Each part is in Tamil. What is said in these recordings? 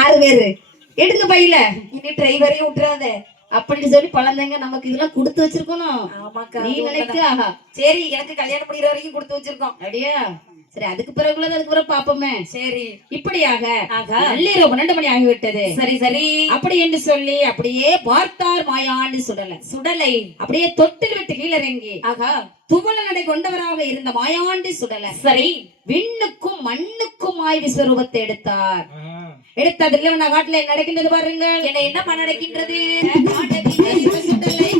6 பேரு எடுங்க பையில, இனி டிரைவரையும் விட்டுறாத அப்படின்னு சொல்லி பழந்தங்க நமக்கு இதெல்லாம் கொடுத்து வச்சிருக்கணும். ஆமாக்கா, நீ நினைக்க. ஆஹா, சரி, எனக்கு கல்யாணம் முடிகிற வரைக்கும் கொடுத்து வச்சிருக்கோம். அப்படியா? சரி, அதுக்கு பிறகு பாப்போமே. சரி, இப்படியாக நள்ளிரவு 12 மணி ஆகிவிட்டது. சரி சரி, அப்படி என்று சொல்லி அப்படியே பார்த்தார் மாயாண்டி சுடலை அப்படியே தொட்டில் விட்டு கீழே இறங்கி ஆகா துவள நடை கொண்டவராக இருந்த மாயாண்டி சுடலை சரி விண்ணுக்கும் மண்ணுக்குமாய் விஸ்வரூபத்தை எடுத்தார். எடுத்ததில்லை காட்டுல நடக்கின்றது பாருங்கள். என்ன நடக்கின்றது? சுடலை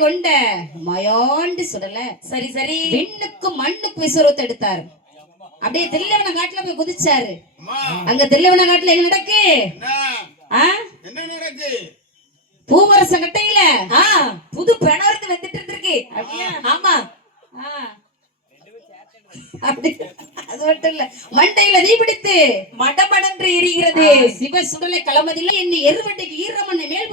கொண்ட மாயாண்டி சுடல சரி சரி விண்ணுக்கும் மண்ணுக்கும் விஸ்வரூபத்தை எடுத்தார். அப்படியே தில்லவன காட்டுல போய் குதிச்சாரு. அங்க தில்லவன காட்டுல என்ன நடக்கு? என்ன நடக்கு? பூவரச கட்டையில புது பிணவரத்து வந்துட்டு இருக்கு. ஆமா, அப்படி அது மட்டும் இல்ல, மண்டையில தீ பிடித்து மடமடன்று எரிகிறது. சிவ சுடலை களமதில என்னை எருவட்டைக்கு ஈரமண்ணை மேல்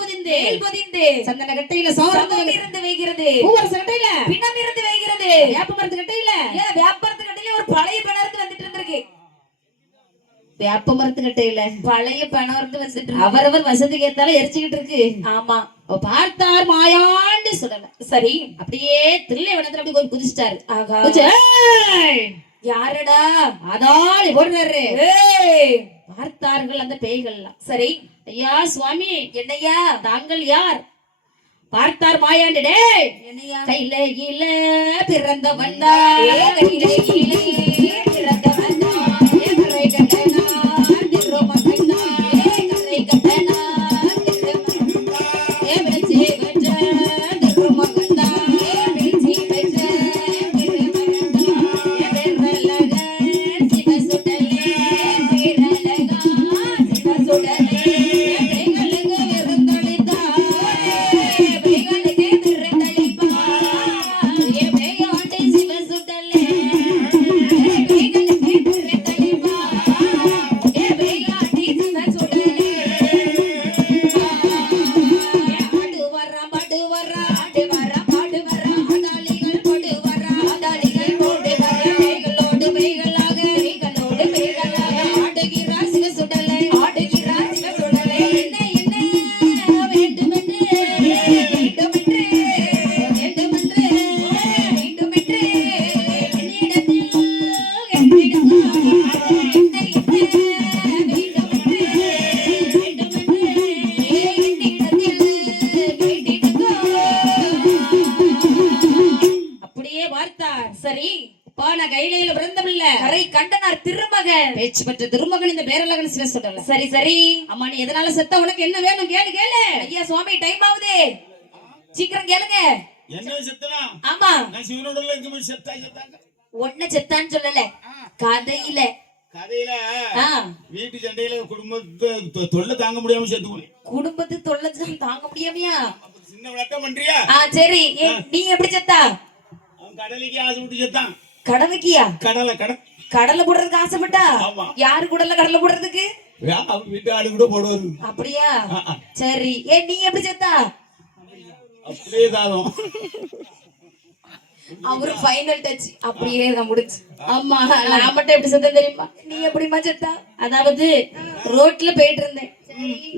பொதிந்து சந்தன கட்டையில சௌரந்தம் இருந்து வைக்கிறது. பூவரச கட்டையில பிணம் இருந்து வைக்கிறது. வேப்ப மரத்து கட்டையில வேப்ப மரத்து கட்டையில ஒரு பழைய பிணவரத்து வந்துட்டு இருந்திருக்கு. வேப்ப மரத்து கட்டையில பழைய பிணவரத்து வச்சுட்டு அவரவர் வசதிக்கு ஏத்தாலும் எரிச்சுக்கிட்டு இருக்கு. ஆமா, பார்த்தார் மாயாண்டி சுடலை சரி அப்படியே தில்லைவனத்துல அப்படி போய் குதிச்சிட்டாரு. யாரடா அதால் போடுறாரு. பார்த்தார்கள் அந்த பேய்கள்லாம். சரி, ஐயா சுவாமி, என்னையா தாங்கள் யார்? பார்த்தார் மாயாண்டி, என்னையா கையில கீழ பிறந்த வந்தா கையில கீழ பிறந்த வந்தா கரை கட்டனா திரும்ப கண்ணா கரை கட்டனா திருமகன் இந்த பேரழகன் சிவ சுடலை. சரி சரி, அம்மா நீ எதனால செத்த? உனக்கு என்ன வேணும்? கேளு கேளு. ஐயா சுவாமி, டைம் ஆகுது, சீக்கிரம் கேளுங்க. என்ன செத்தனா? ஆமா, நான் சிவனோடல இருக்கும்போது செத்தாங்க. ஒண்ணு செத்தான்னு சொல்லல, கதையில வீட்டு சண்டையில குடும்பத்தை தொல்லை தாங்க முடியாம செத்துக்குவேன். குடும்பத்து தொல்லை தாங்க முடியாமையா? சின்ன விளக்கம் பண்றியா? சரி, நீ எப்படி செத்தா? அவன் கடலைக்கு ஆசைப்பட்டு செத்தான். கடவைக்கியா? கடலை போடுறதுக்கு ஆசைப்பட்டா? யாரு கூடல கடலை போடுறதுக்கு? வீட்டு ஆடு கூட போடுவாரு. அப்படியா? சரி, நீ எப்படி செத்தா? அப்படியே தாதம் அவரு ஃபைனல் டச் அப்படியே தான் முடிச்சு. ஆமா, நான் மட்டும் எப்படி செத்தேன் தெரியுமா? நீ எப்படிமா செத்தா? அதாவது ரோட்ல போயிட்டு இருந்தேன்,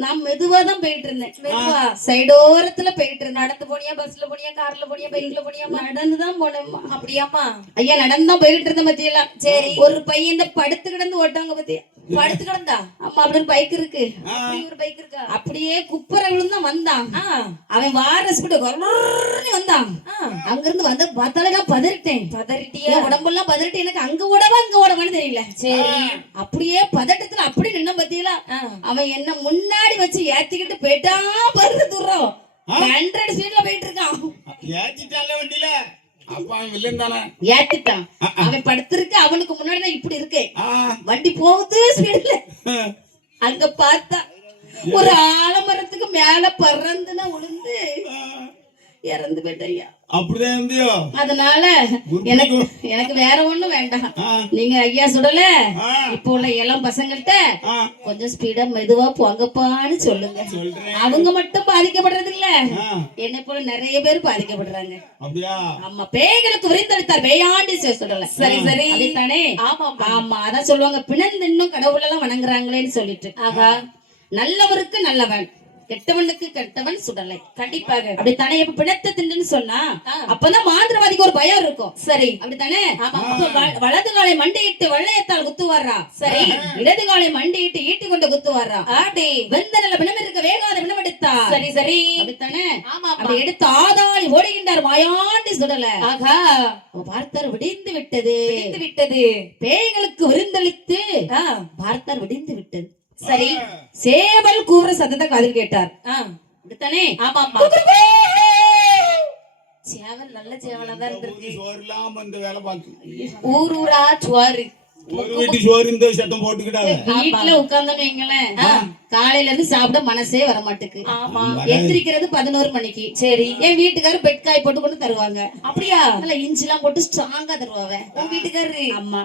நான் மெதுவா தான் போயிட்டு இருந்தேன். மெதுவா சைடோரத்துல போயிட்டு இருந்தேன். நடந்து போனியா, பஸ்ல போனியா, கார்ல போனியா, பைக்ல போனியா? நடந்துதான் போனேம்மா. அப்படியாம்மா? ஐயா நடந்துதான் போயிட்டு இருந்தேன் பத்தியெல்லாம். சரி, ஒரு பையன் இந்த படுத்து கிடந்து ஓட்டாங்க பத்தியா. படுத்து கிடந்தா? அம்மா அப்படி ஒரு பைக் இருக்கு. அப்படி ஒரு பைக் இருக்கா? அப்படியே குப்பரை விழுந்தான் வந்தான். அவன் வார ஸ்பீடு வந்தான். அங்க இருந்து வந்து பார்த்தாலே நான் பதறிட்டேன். பதறிட்டியா? உடம்பெல்லாம் பதறிட்டு எனக்கு அங்க ஓடவா அங்க ஓடவான்னு தெரியல. சரி, அப்படியே பதட்டத்துல அப்படி நின்ன பத்தியெல்லாம் அவன் என்ன முன்னாடி வச்சு ஏத்திக்கிட்டு போயிட்டா பருது தூரம் 100 ஸ்பீட்ல போயிட்டு இருக்கான். ஏத்திட்டான்ல வண்டியில. அப்ப அவன் வில்லன் தானே. ஏத்திட்டான். அவன் படுத்திருக்கு, அவனுக்கு முன்னாடி நான் இப்படி இருக்கேன். வண்டி போகுது ஸ்பீட்ல. அங்க பார்த்தா ஒரு ஆலமரத்துக்கு மேல பறந்துனா உளுந்து இறந்து போயிட்டய்யா. அப்படிதான் இருந்தியோ? அதனால எனக்கு வேற ஒண்ணும் வேண்டாம். நீங்க ஐயா சுடல இப்ப உள்ள இளம் பசங்கள்ட்ட கொஞ்சம் ஸ்பீடா மெதுவா போங்கப்பான்னு சொல்லுங்க. அவங்க மட்டும் பாதிக்கப்படுறது இல்ல, என்னை போல நிறைய பேர் பாதிக்கப்படுறாங்க. ஆமா, பேய்களுக்கு விரிந்தளித்தார் பேயாண்டி சுடல. சரி சரி தானே? ஆமா ஆமா, அதான் சொல்லுவாங்க பிணந்து இன்னும் கடவுள் எல்லாம் வணங்குறாங்களேன்னு சொல்லிட்டு. ஆகா, நல்லவருக்கு நல்லவன், கெட்டவனுக்கு கெட்டவன் சுடலை. கண்டிப்பாக அப்படித்தானே? இப்ப பிணத்தை திண்டுன்னு சொன்னா அப்பதான் மாந்திரவாதிக்கு ஒரு பயம் இருக்கும். சரி, அப்படித்தானே? வலது காலை மண்டியிட்டு வளையத்தால் குத்துவாரா. சரி, இடது காலை மண்டியிட்டு ஈட்டி கொண்டு குத்துவாரா. அப்படி வெந்த நல்ல பிணம் இருக்க வேகாத பிணம் எடுத்தா. சரி சரி, அப்படித்தானே? ஆமா, அப்படி எடுத்து ஆதாளி ஓடுகின்றார் மாயாண்டி சுடல. ஆகா, பார்த்தார் விடிந்து விட்டது. விடிந்து விட்டது. பேய்களுக்கு விருந்தளித்து பார்த்தார் விடிந்து விட்டது. சரி, சேவல் கூவுற சத்தத்தை காதில் கேட்டார். அப்படித்தானே? ஆமா ஆமா, சேவல் நல்ல சேவலா தான் இருந்திருக்கு. சோறு இல்லாம இந்த வேலை பார்த்து ஊர் ஊரா சோறு, ஒரு வீட்டு சோறு இந்த சத்தம் போட்டுக்கிட்டாங்க. வீட்டுல உட்கார்ந்தோன்னு வைங்களேன், காலையில இருந்து சாப்பிட மனசே வர மாட்டுக்கு. ஆமா, எந்திரிக்கிறது 11 மணிக்கு. சரி, என் வீட்டுக்காரர் பெட் காய் போட்டு கொண்டு தருவாங்க. அப்படியா? நல்ல இஞ்சி எல்லாம் போட்டு ஸ்ட்ராங்கா தருவாங்க உன் வீட்டுக்காரரு. ஆமா,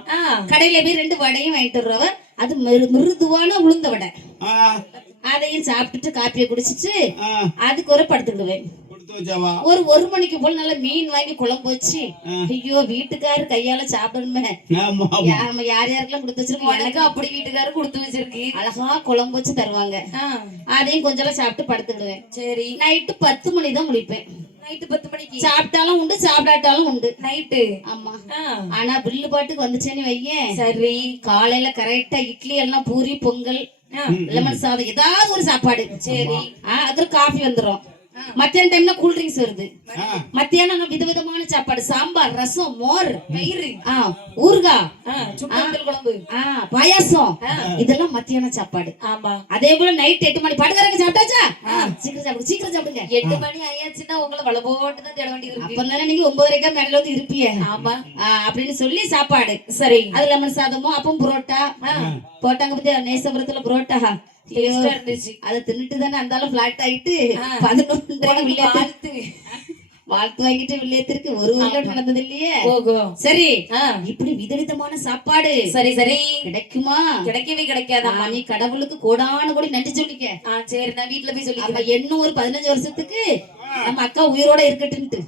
கடையில போய் 2 வடையும் வாங்கிட்டு வருவாங்க. அது மிருதுவான உளுந்த வடை. அதையும் சாப்பிட்டுட்டு காப்பியை குடிச்சிட்டு அதுக்கு ஒரு படுத்துக்கிடுவேன். ஒரு மணிக்கு போல நல்ல மீன் வாங்கி குழம்பு வச்சு, ஐயோ வீட்டுக்காரு கையால சாப்பிடணுமே, யார் யாருக்கெல்லாம் கொடுத்து வச்சிருக்கோம். எனக்கு அப்படி வீட்டுக்காரு கொடுத்து வச்சிருக்கு. அழகா குழம்பு வச்சு தருவாங்க. அதையும் கொஞ்சம் சாப்பிட்டு படுத்துக்கிடுவேன். சரி, நைட்டு 10 மணி தான் முடிப்பேன். நைட்டு 10 மணிக்கு சாப்பிட்டாலும் உண்டு சாப்பிடாட்டாலும் உண்டு நைட்டு. ஆமா, ஆனா பில்லு பாட்டுக்கு வந்துச்சேன்னு வையேன். சரி, காலையில கரெக்டா இட்லி எல்லாம் பூரி பொங்கல் லெமன் சாதம் ஏதாவது ஒரு சாப்பாடு. சரி, அதுல காஃபி வந்துடும். மத்தியான டைம்ல கூல் ட்ரிங்க்ஸ் வருது. மத்தியானம் விதவிதமான சாப்பாடு, சாம்பார், ரசம், மோர், பயிறு, ஊறுகாய், சுண்டல் குழம்பு, பாயாசம், இதெல்லாம் மத்தியான சாப்பாடு. ஆமா, அதே போல நைட் 8 மணி படுக்கறதுக்கு சாப்பிட்டாச்சா? சீக்கிரம் சாப்பிடுங்க, சீக்கிரம் சாப்பிடுங்க. 8 மணி ஆயாச்சுன்னா உங்களை வள போட்டு தான் தேட வேண்டியது இருக்கு. அப்பதானே நீங்க 9:30 மேல வந்து இருப்பீங்க. ஆமா, அப்படின்னு சொல்லி சாப்பாடு. சரி, அது லெமன் சாதமும் அப்பம் புரோட்டா போட்டாங்க பத்தி நேசபுரத்துல புரோட்டா அதை தின்னுட்டு தானே அந்தாலும் பிளாட் ஆயிட்டு 11 வாழ்த்து வாங்கிட்டு வில்லியத்திற்கு ஒரு வருடம் நடந்தது இல்லையே. சரி, இப்படி விதவிதமான சாப்பாடு. சரி சரி, கிடைக்குமா? கிடைக்கவே கிடைக்காதா? நீ கடவுளுக்கு கோடான கோடி நன்றி சொல்லிக்க. சரி, நான் வீட்டுல போய் சொல்லி இன்னும் ஒரு 15 வருஷத்துக்கு நம்ம அக்கா உயிரோட இருக்கட்டுன்ட்டு.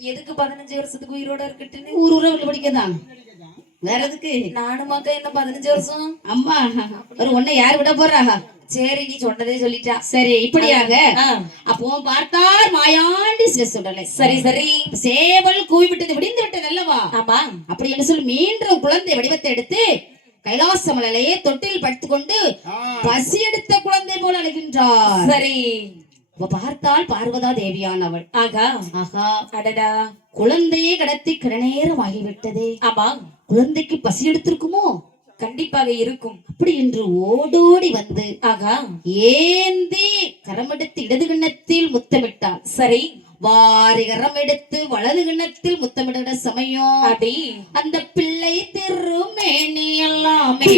எதுக்கு 15 வருஷத்துக்கு உயிரோட இருக்கட்டுன்னு? ஊரூரா உள்ள படிக்கதான். வேற எதுக்கு? நானும் அக்கா என்ன 15 வருஷம். அம்மா ஒரு ஒன்ன யாரு விட போறாங்க? சரி, நீ சொன்னதே சொல்லிட்டா. சரி, இப்படியாக அப்போ பார்த்தார் மாயாண்டி சுடலை. சரி சரி, சேவல் கூவி விட்டது விடிந்து விட்டது அல்லவா? ஆமா, அப்படி என்று சொல்லி மீண்டும் குழந்தை வடிவத்தை எடுத்து கைலாச மலையிலேயே தொட்டில் படுத்துக் கொண்டு பசி எடுத்த குழந்தை போல அழுகின்றார். சரி, பார்த்தால் பார்வதா தேவியானவள். ஆகா ஆகா, அடடா, குழந்தையே கடத்தி கிடநேரம் ஆகிவிட்டதே. ஆமா, குழந்தைக்கு பசி எடுத்திருக்குமோ? கண்டிப்பாக இருக்கும். அப்படி என்று ஓடோடி வந்து ஆகா ஏந்தி கரமெடுத்து இடது கிண்ணத்தில் முத்தமிட்டார். சரி, வாரி கரம் எடுத்து வலது கிண்ணத்தில் முத்தமிட சமயம் அப்படி அந்த பிள்ளை திருமேனி எல்லாமே